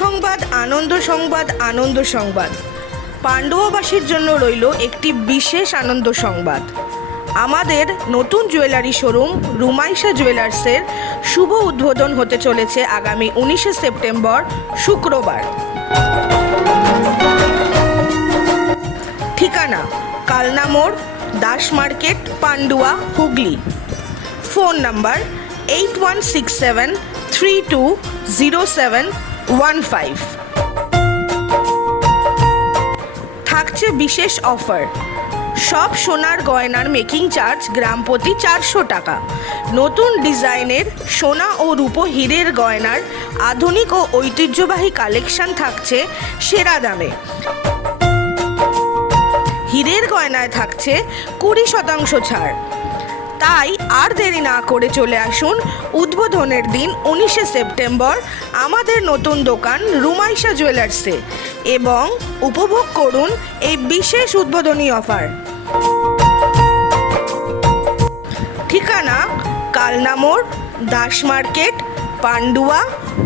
সংবাদ, আনন্দ সংবাদ, আনন্দ সংবাদ। পান্ডুয়াবাসীর জন্য রইল একটি বিশেষ আনন্দ সংবাদ। আমাদের নতুন জুয়েলারি শোরুম রুমাইশা জুয়েলার্সের শুভ উদ্বোধন হতে চলেছে আগামী 19শে সেপ্টেম্বর শুক্রবার। ঠিকানা কালনা মোড়, Das market, Pandua, Hooghly. Phone number 8167320715। থাকছে বিশেষ অফার। সব সোনার গয়নার মেকিং চার্জ গ্রাম প্রতি 400 টাকা। নতুন ডিজাইনের সোনা ও রূপো হীরের গয়নার আধুনিক ও ঐতিহ্যবাহী কালেকশন থাকছে সেরা দামে। হীরের গয়নায় থাকছে 20% ছাড়। তাই আর দেরি না করে চলে আসুন উদ্বোধনের দিন 19শে সেপ্টেম্বর আমাদের নতুন দোকান রুমাইশা জুয়েলার্সে এবং উপভোগ করুন এই বিশেষ উদ্বোধনী অফার। ঠিকানা কালনা মোড়, Das market, Pandua,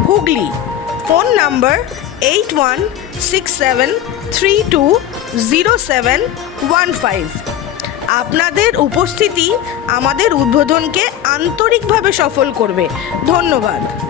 Hooghly. Phone number 8167320715। আপনাদের উপস্থিতি আমাদের উদ্বোধনকে আন্তরিকভাবে সফল করবে। ধন্যবাদ।